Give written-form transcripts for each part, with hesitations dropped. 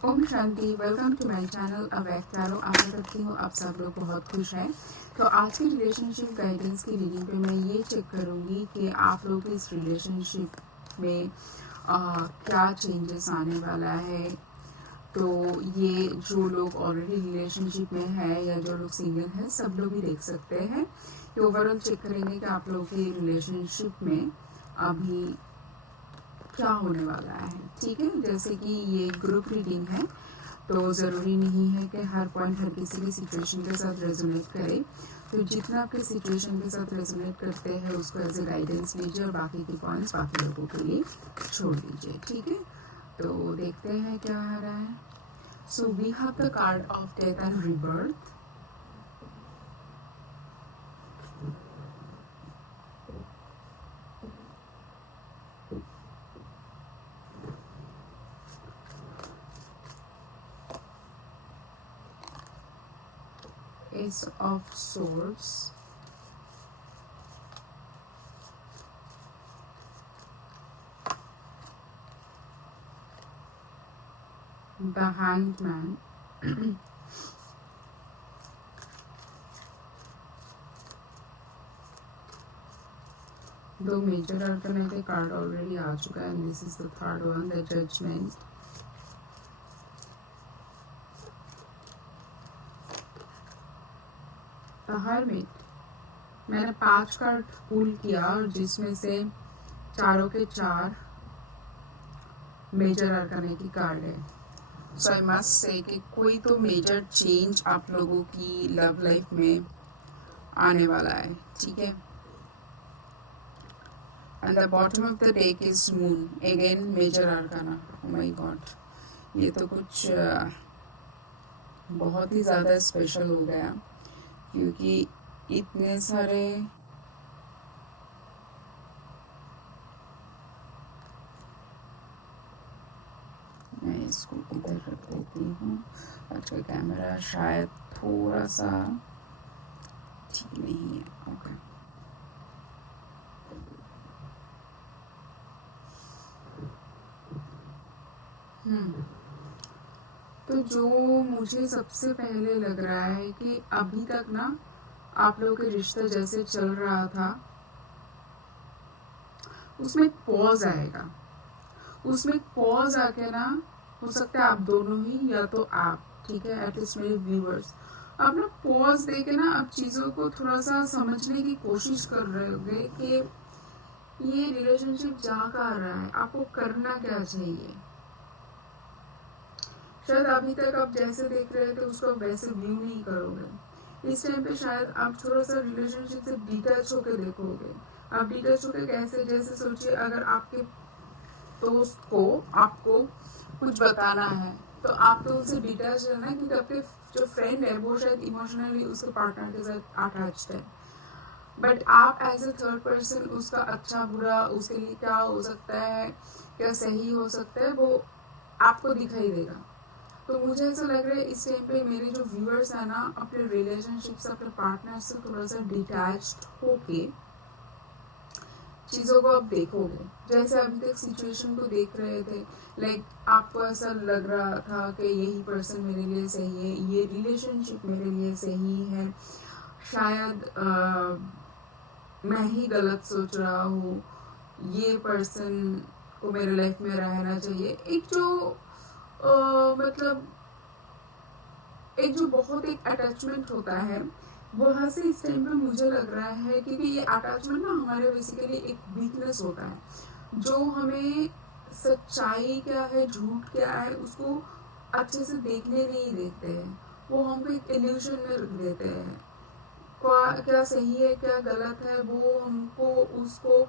ओम शांति। Welcome to my channel Awake Tarot. आशा करती हूँ आप सब लोग बहुत खुश हैं। तो आज की रिलेशनशिप गाइडेंस की रीडिंग पे मैं ये चेक करूँगी कि आप लोग की इस रिलेशनशिप में क्या चेंजेस आने वाला है। तो ये जो लोग ऑलरेडी रिलेशनशिप में है या जो लोग सिंगल हैं सब लोग ही देख सकते हैं। कि ओवरऑल चेक करेंगे कि आप लोग की रिलेशनशिप में अभी क्या होने वाला है। ठीक है, जैसे कि ये ग्रुप रीडिंग है तो ज़रूरी नहीं है कि हर पॉइंट हर किसी की सिचुएशन के साथ रेजोनेट करे। तो जितना आपके सिचुएशन के साथ रेजोनेट करते हैं उसको एज ए गाइडेंस लीजिए और बाकी के पॉइंट्स बाकी लोगों के लिए छोड़ दीजिए। ठीक है, तो देखते हैं क्या आ रहा है। So we have the card of death and rebirth. Ace of Swords, the Hanged Man, दो मेजर अल्टरनेट के कार्ड ऑलरेडी आ चुका है and this is the third one, the judgement, the hermit. मैंने 5 कार्ड पुल किया और जिसमें से चारों के चार मेजर अल्टरनेट की कार्ड है। सो आई मस्ट से कि कोई तो मेजर चेंज आप लोगों की लव लाइफ में आने वाला है। ठीक है, and the bottom of the deck is moon, again major arcana. Oh my God, ये तो कुछ बहुत ही ज़्यादा स्पेशल हो गया क्योंकि इतने सारे मैं इसको इधर रख देती हूँ। आज का कैमरा शायद थोड़ा सा ठीक नहीं है। ओके, तो जो मुझे सबसे पहले लग रहा है कि अभी तक ना आप लोगों के रिश्ता जैसे चल रहा था उसमें एक पॉज आएगा। उसमें एक पॉज आके ना हो सकता है आप दोनों ही या तो आप, ठीक है, एटलीस्ट मेरे व्यूअर्स, आप ना पॉज दे के ना अब चीज़ों को थोड़ा सा समझने की कोशिश कर रहे होंगे कि ये रिलेशनशिप जा कहाँ रहा है, आपको करना क्या चाहिए। शायद अभी तक आप जैसे देख रहे थे उसको वैसे व्यू नहीं करोगे। इस टाइम पे शायद आप थोड़ा सा रिलेशनशिप से डिटैच होकर देखोगे। आप डिटैच होकर कैसे, जैसे सोचिए अगर आपके दोस्त को आपको कुछ बताना है तो आप तो उनसे डिटैच रहना है क्योंकि आपके जो फ्रेंड है वो शायद इमोशनली उसके पार्टनर के साथ अटैच्ड है, बट आप एज ए थर्ड पर्सन उसका अच्छा बुरा, उसके लिए क्या हो सकता है, क्या सही हो सकता है, वो आपको दिखाई देगा। तो मुझे ऐसा लग रहा है इस टाइम पे मेरे जो व्यूअर्स हैं ना अपने रिलेशनशिप से, अपने पार्टनर से थोड़ा सा डिटैच्ड होके चीज़ों को आप देखोगे। जैसे अभी तक सिचुएशन को देख रहे थे, लाइक आपको ऐसा लग रहा था कि यही पर्सन मेरे लिए सही है, ये रिलेशनशिप मेरे लिए सही है, शायद मैं ही गलत सोच रहा हूँ, ये पर्सन को मेरे लाइफ में रहना चाहिए। एक जो मतलब एक जो बहुत एक अटैचमेंट होता है वहाँ से इस टाइम पे मुझे लग रहा है क्योंकि ये अटैचमेंट ना हमारे बेसिकली एक वीकनेस होता है जो हमें सच्चाई क्या है झूठ क्या है उसको अच्छे से देखने नहीं देते हैं। वो हमको एक इल्यूशन में रख देते हैं। क्या सही है क्या गलत है वो हमको उसको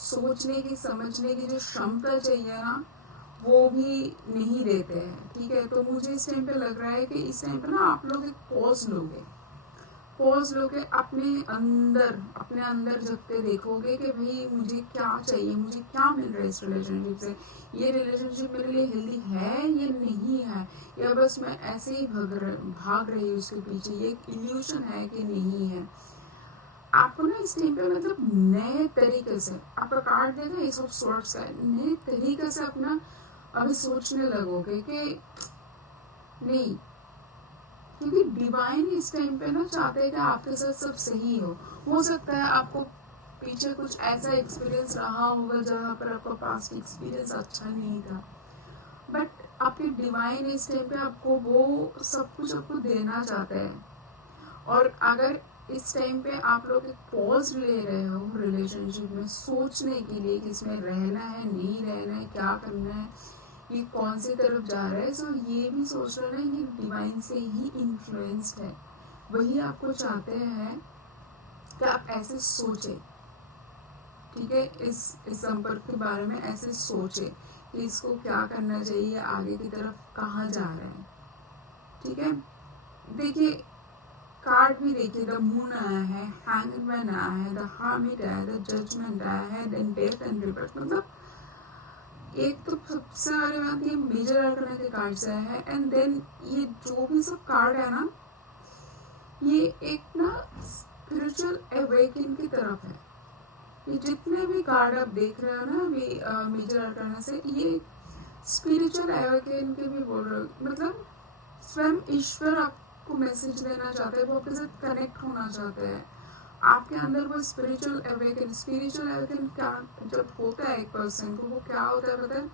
सोचने की समझने की जो क्षमता चाहिए ना वो भी नहीं देते हैं। ठीक है, तो मुझे इस टाइम पे लग रहा है कि इस टाइम पे ना आप लोग एक पॉज लोगे अपने अंदर झपके देखोगे कि भाई मुझे क्या चाहिए, मुझे क्या मिल रहा है इस रिलेशनशिप से, ये रिलेशनशिप मेरे लिए हेल्दी है या नहीं है, या बस मैं ऐसे ही भाग रही हूँ उसके पीछे, ये एक इल्यूशन है कि नहीं है। आपको ना इस टाइम पे मतलब नए तरीके से आपका कार्ड देखा एस ऑफ स्वॉर्ड्स का, नए तरीके से अपना अभी सोचने लगोगे कि नहीं, क्योंकि डिवाइन इस टाइम पे ना चाहते हैं कि आपके साथ सब सही हो सकता है आपको पीछे कुछ ऐसा एक्सपीरियंस रहा होगा जहाँ पर आपका पास्ट एक्सपीरियंस अच्छा नहीं था, बट आपके डिवाइन इस टाइम पे आपको वो सब कुछ आपको देना चाहते हैं। और अगर इस टाइम पे आप लोग एक पॉज ले रहे हो रिलेशनशिप में सोचने के लिए कि इसमें रहना है नहीं रहना है, क्या करना है, ये कौन सी तरफ जा रहा है, सो ये भी सोच रहे हैं कि डिवाइन से ही इन्फ्लुएंस्ड है। वही आपको चाहते हैं कि आप ऐसे सोचें, ठीक है, इस संपर्क के बारे में ऐसे सोचें कि इसको क्या करना चाहिए, आगे की तरफ कहाँ जा रहे हैं। ठीक है, देखिए कार्ड भी देखिए, द मून आया है, हैंगमैन आया है, द हर्मिट आया है, द जजमेंट आया है, देन डेथ एंड रिबर्थ। मतलब एक तो सबसे बड़ी बात ये मेजर आर्कना के कार्ड्स आया है, एंड देन ये जो भी सब कार्ड है ना, ये एक ना स्पिरिचुअल अवेकन की तरफ है। ये जितने भी कार्ड आप देख रहे हो ना अभी मेजर आर्कना से, ये स्पिरिचुअल अवेकन के भी बोल रहे हो। मतलब स्वयं ईश्वर आपको मैसेज देना चाहते हैं, वो आपके साथ कनेक्ट होना चाहते हैं। आपके अंदर वो स्पिरिचुअल अवेकन क्या जब होता है एक पर्सन को, वो क्या होता है पता है,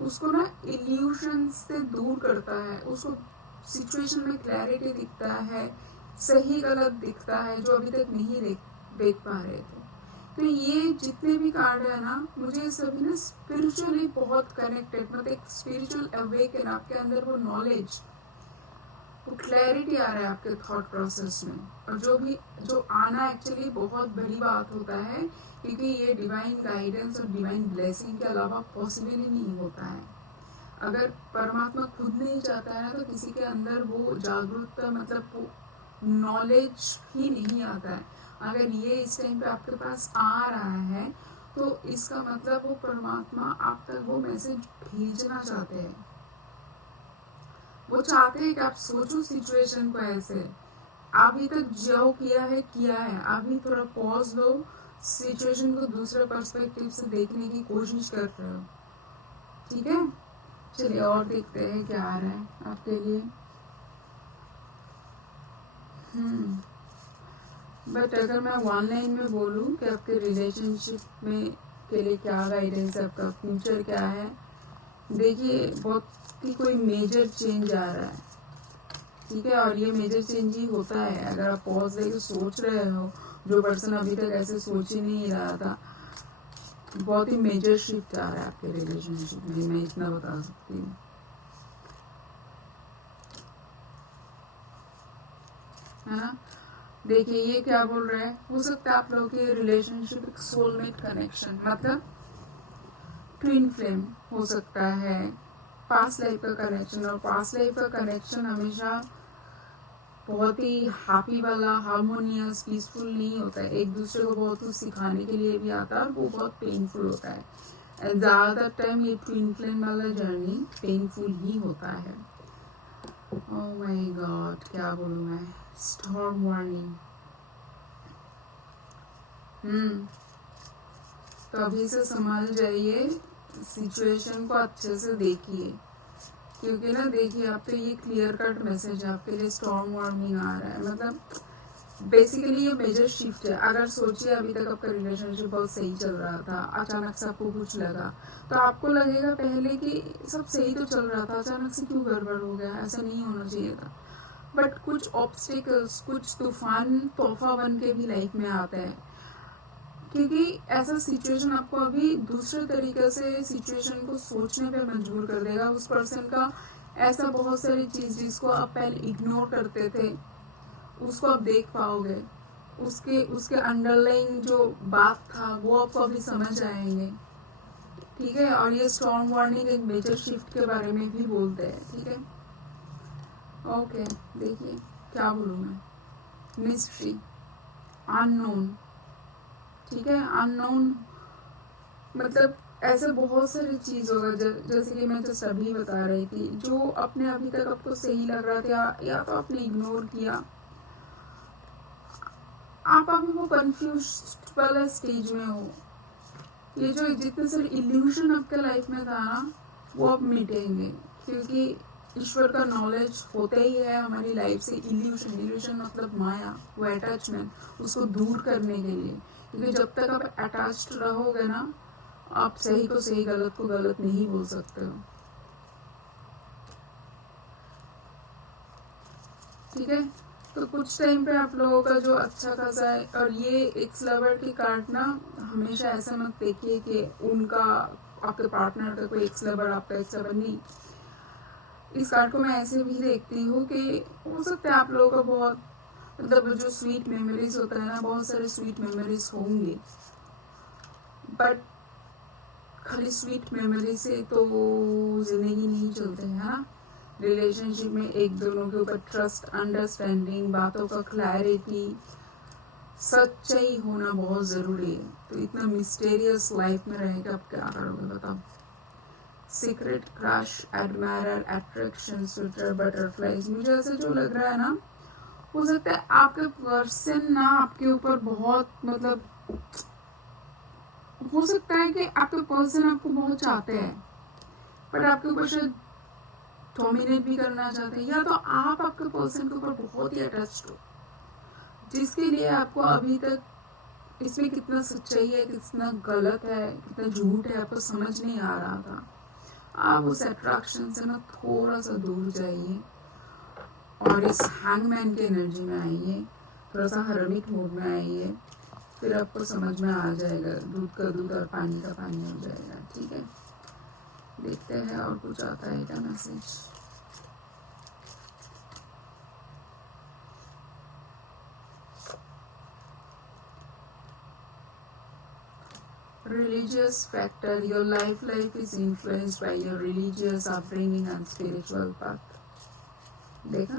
उसको ना इल्यूशन से दूर करता है, उसको सिचुएशन में क्लैरिटी दिखता है, सही गलत दिखता है जो अभी तक नहीं देख पा रहे थे। तो ये जितने भी कार्ड है ना, मुझे सभी ना स्पिरिचुअली बहुत कनेक्टेड, मतलब एक स्पिरिचुअल अवेकन, आपके अंदर वो नॉलेज, वो क्लैरिटी आ रहा है आपके थॉट प्रोसेस में। और जो आना एक्चुअली बहुत बड़ी बात होता है, क्योंकि ये डिवाइन गाइडेंस और डिवाइन ब्लेसिंग के अलावा पॉसिबल ही नहीं होता है। अगर परमात्मा खुद नहीं चाहता है ना, तो किसी के अंदर वो जागरूकता, मतलब वो नॉलेज ही नहीं आता है। अगर ये इस टाइम पे आपके पास आ रहा है, तो इसका मतलब वो परमात्मा आप तक वो मैसेज भेजना चाहते हैं। वो चाहते हैं कि आप सोचो सिचुएशन को ऐसे, अभी तक जो किया है, अभी थोड़ा पॉज लो, सिचुएशन को दूसरे पर्सपेक्टिव से देखने की कोशिश कर रहे हो। ठीक है, चलिए और देखते हैं क्या आ रहा है आपके लिए। बट अगर मैं वन लाइन में बोलूँ कि आपके रिलेशनशिप में के लिए क्या गाइडेंस है, आपका फ्यूचर क्या है, देखिए बहुत ही कोई मेजर चेंज आ रहा है। ठीक है, और ये मेजर चेंज ही होता है अगर आप पॉज लेके सोच रहे हो। जो पर्सन अभी तक ऐसे सोच ही नहीं रहा था, बहुत ही मेजर शिफ्ट आ रहा है आपके रिलेशनशिप में, मैं इतना बता सकती हूँ। है ना, देखिए ये क्या बोल रहे हैं, हो सकता है आप लोगों की रिलेशनशिप एक सोलमेट कनेक्शन, मतलब ट्विन फ्लेम हो सकता है, पास्ट लाइफ का कनेक्शन। और पास्ट लाइफ का कनेक्शन हमेशा बहुत ही हैप्पी वाला, हार्मोनियस, पीसफुल नहीं होता है। एक दूसरे को बहुत कुछ सिखाने के लिए भी आता है, और वो बहुत पेनफुल होता है। एंड ज़्यादातर टाइम ये ट्विन फ्लेम वाला जर्नी पेनफुल ही होता है। ओह माय गॉड, क्या बोलूँ मैं, स्टॉर्म वार्निंग। तो अभी से संभाल जाइए, सिचुएशन को अच्छे से देखिए, क्योंकि ना देखिए आप तो ये क्लियर कट मैसेज है आपके लिए, स्टॉर्म वार्निंग आ रहा है। मतलब बेसिकली ये मेजर शिफ्ट है। अगर सोचिए अभी तक आपका रिलेशनशिप बहुत सही चल रहा था, अचानक से आपको कुछ लगा, तो आपको लगेगा पहले कि सब सही तो चल रहा था, अचानक से क्यों गड़बड़ हो गया, ऐसा नहीं होना चाहिए था। बट कुछ ऑब्स्टिकल्स, कुछ तूफान तोहफा बन के भी लाइफ में आता है, क्योंकि ऐसा सिचुएशन आपको अभी दूसरे तरीके से सिचुएशन को सोचने पे मजबूर कर देगा। उस पर्सन का ऐसा बहुत सारी चीज़ जिसको आप पहले इग्नोर करते थे, उसको आप देख पाओगे, उसके अंडरलाइन जो बात था वो आपको अभी समझ आएंगे। ठीक है, और ये स्टॉर्म वार्निंग एक मेजर शिफ्ट के बारे में भी बोलते हैं। ठीक है, ओके, देखिए क्या बोलूँ मैं, मिस्ट्री, अननोन। ठीक है, अननोन मतलब ऐसे बहुत सारी चीज़ होगा, जैसे कि मैं जस्ट अभी बता रही थी, जो अपने अभी तक आपको सही लग रहा था या तो आपने इग्नोर किया, आप अभी वो कंफ्यूज्ड वाला स्टेज में हो। ये जो जितने सारे इल्यूशन आपके लाइफ में था ना, वो अब मिटेंगे, क्योंकि ईश्वर का नॉलेज होता ही है हमारी लाइफ से। इल्यूशन, इल्यूशन मतलब माया, वो अटैचमेंट, उसको दूर करने के लिए। क्योंकि जब तक आप अटैच्ड रहोगे ना, आप सही को सही, गलत को गलत नहीं बोल सकते हो। ठीक है, तो कुछ टाइम पे आप लोगों का जो अच्छा खासा है। और ये एक्स लवर की कार्ड ना, हमेशा ऐसा मत देखिए कि उनका, आपके पार्टनर का कोई एक्स लवर आपका एक्स लवर नहीं। इस कार्ड को मैं ऐसे भी देखती हूँ कि हो सकता है आप लोगों का बहुत, मतलब जो स्वीट मेमोरीज होता है ना, बहुत सारे स्वीट मेमोरीज होंगे, बट खाली स्वीट मेमोरी से तो जिंदगी नहीं चलते है ना। रिलेशनशिप में एक दोनों के ऊपर ट्रस्ट, अंडरस्टैंडिंग, बातों का क्लैरिटी, सच्चाई होना बहुत ज़रूरी है। तो इतना मिस्टीरियस लाइफ में रहेगा, आप क्या करोगे बताओ। Secret crush, admirer, attraction, sweater, butterflies, मुझे ऐसे जो लग रहा है ना, हो सकता है आपके पर्सन ना आपके ऊपर बहुत, मतलब हो सकता है कि आपके पर्सन आपको बहुत चाहते हैं, बट आपके ऊपर शायद डोमिनेट भी करना चाहते हैं, या तो आप आपके पर्सन के ऊपर बहुत ही अटैच्ड हो, जिसके लिए आपको अभी तक इसमें कितना सच्चाई है, कितना गलत है, कितना झूठ है, आपको समझ नहीं आ रहा था। आप उस अट्रैक्शन से ना थोड़ा सा दूर जाइए और इस हैंगमैन की एनर्जी में आइए, थोड़ा सा हर्मिट मूड में आइए, फिर आपको समझ में आ जाएगा, दूध का दूध और पानी का पानी हो जाएगा। ठीक है, देखते हैं और कुछ आता है क्या message. Religious factor, your life is influenced by your religious upbringing and spiritual path। देखा,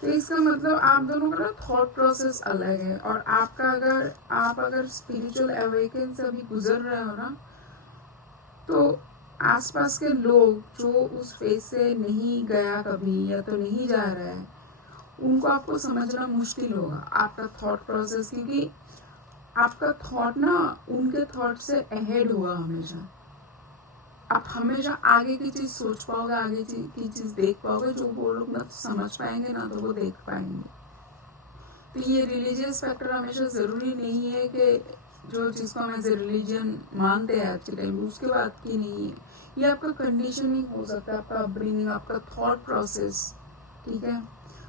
तो इसका मतलब आप दोनों का ना थॉट प्रोसेस अलग है। और आपका आप अगर स्पिरिचुअल अवेकन से अभी गुजर रहे हो ना, तो आसपास के लोग जो उस फेज से नहीं गया कभी, या तो नहीं जा रहा है, उनको आपको समझना मुश्किल होगा आपका थॉट प्रोसेस, क्योंकि आपका थॉट ना उनके थॉट से अहेड हुआ हमेशा। आप हमेशा आगे की चीज़ सोच पाओगे, आगे की चीज़ देख पाओगे, जो वो लोग ना तो समझ पाएंगे ना तो वो देख पाएंगे। तो ये रिलीजियस फैक्टर हमेशा ज़रूरी नहीं है कि जो चीज़ को हम एज ए रिलीजन मानते हैं आज के टाइम, उसके बाद की नहीं है। ये आपका कंडीशनिंग हो सकता है, आपका अपब्रिंगिंग, आपका थॉट प्रोसेस। ठीक है,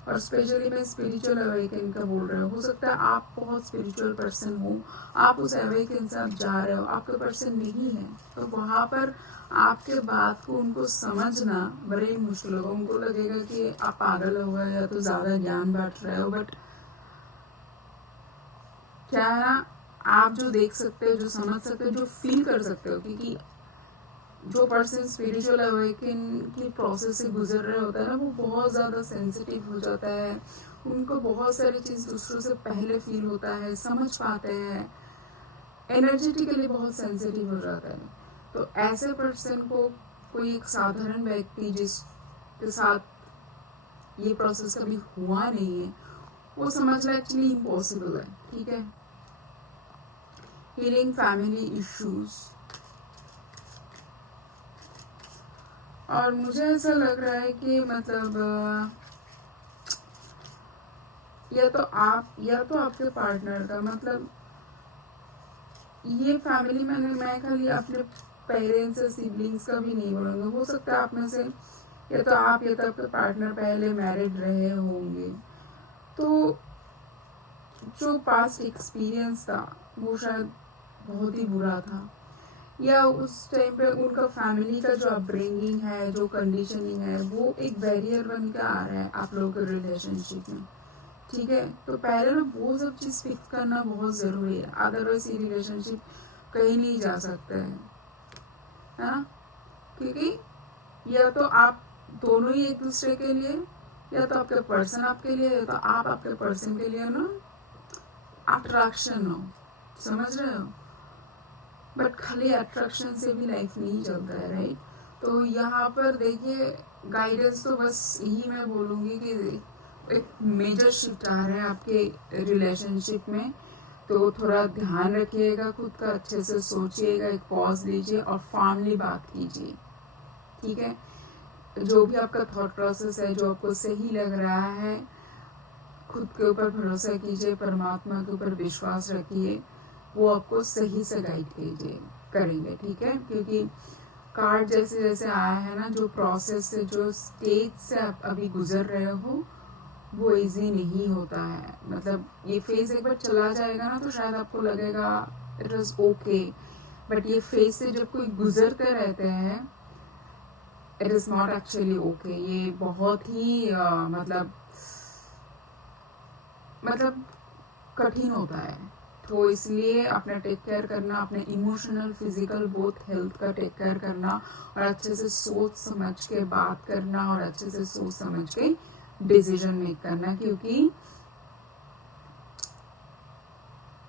और स्पेशली मैं स्पिरिचुअल अवेकन का बोल रही हूँ। हो सकता है आप बहुत स्पिरिचुअल पर्सन हो, आप उस अवेकन से आप जा रहे हो, आपका पर्सन नहीं है, तो वहाँ पर आपके बात को उनको समझना बड़े ही मुश्किल होगा। उनको लगेगा कि आप पागल हो गए या तो ज़्यादा ज्ञान बांट रहे हो। बट क्या है ना, आप जो देख सकते हो, जो समझ सकते हो, जो फील कर सकते हो, क्योंकि जो पर्सन स्पिरिचुअल अवेकन की प्रोसेस से गुजर रहे होता है ना, वो बहुत ज़्यादा सेंसिटिव हो जाता है। उनको बहुत सारी चीज़ दूसरों से पहले फील होता है, समझ पाते हैं, एनर्जेटिकली बहुत सेंसिटिव हो जाता है। तो ऐसे पर्सन को कोई एक साधारण व्यक्ति जिसके साथ ये प्रोसेस कभी हुआ नहीं है, वो समझना एक्चुअली इम्पॉसिबल है। ठीक है, हीलिंग फैमिली इश्यूज, और मुझे ऐसा लग रहा है कि मतलब या तो आप या तो आपके पार्टनर का, मतलब ये फैमिली में मैं खाली अपने पेरेंट्स या सिबलिंग्स का भी नहीं बोलूँगी। हो सकता है आप में से या तो आप या तो आपके पार्टनर पहले मैरिड रहे होंगे, तो जो पास्ट एक्सपीरियंस था वो शायद बहुत ही बुरा था, या उस टाइम पे उनका फैमिली का जो अपब्रिंगिंग है, जो कंडीशनिंग है, वो एक बैरियर बन के आ रहा है आप लोगों के रिलेशनशिप में। ठीक है, तो पहले ना वो सब चीज़ फिक्स करना बहुत ज़रूरी है, अदरवाइज ये रिलेशनशिप कहीं नहीं जा सकता है ना। क्योंकि या तो आप दोनों ही एक दूसरे के लिए, या तो आपके पर्सन आपके लिए, या तो आप आपके पर्सन के लिए ना अट्रैक्शन हो, समझ रहे हो। बट खाली अट्रैक्शन से भी लाइफ नहीं चलता है, राइट। तो यहाँ पर देखिए, गाइडेंस तो बस यही मैं बोलूँगी कि एक मेजर शिफ्ट आ रहा है आपके रिलेशनशिप में, तो थोड़ा ध्यान रखिएगा, खुद का अच्छे से सोचिएगा, एक पॉज लीजिए और फैमिली बात कीजिए। ठीक है, जो भी आपका थॉट प्रोसेस है, जो आपको सही लग रहा है, खुद के ऊपर भरोसा कीजिए, परमात्मा के ऊपर विश्वास रखिए, वो आपको सही से गाइड कीजिए करेंगे, ठीक है। क्योंकि कार्ड जैसे जैसे आया है ना, जो प्रोसेस से, जो स्टेज से आप अभी गुजर रहे हो, वो इजी नहीं होता है। मतलब ये फेज एक बार चला जाएगा ना, तो शायद आपको लगेगा इट वाज ओके, बट ये फेज से जब कोई गुजरते रहते हैं, it is not actually okay. ये बहुत ही मतलब कठिन होता है। तो इसलिए अपना टेक केयर करना, अपने इमोशनल फिजिकल बोथ हेल्थ का टेक केयर करना, और अच्छे से सोच समझ के बात करना, और अच्छे से सोच समझ के डिसीजन मेक करना, क्योंकि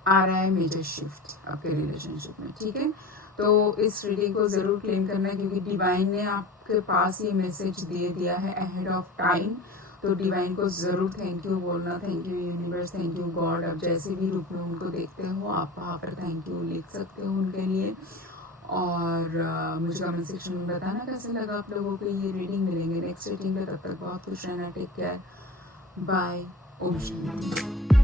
आ रहा है मेजर शिफ्ट आपके रिलेशनशिप में, ठीक है। तो इस रीडिंग को ज़रूर क्लेम करना है, क्योंकि डिवाइन ने आपके पास ये मैसेज दे दिया है अहेड ऑफ टाइम। तो डिवाइन को ज़रूर थैंक यू बोलना, thank you universe, thank you God. आप जैसे भी रूप में उनको देखते हो, आप वहाँ पर थैंक यू लिख सकते हो उनके लिए। और मुझे कमेंट सेक्शन में बताना कैसे लगा आप लोगों को ये रीडिंग। मिलेंगे नेक्स्ट रीडिंग में, तब तक बहुत खुश रहना, take care, bye, Om Shanti.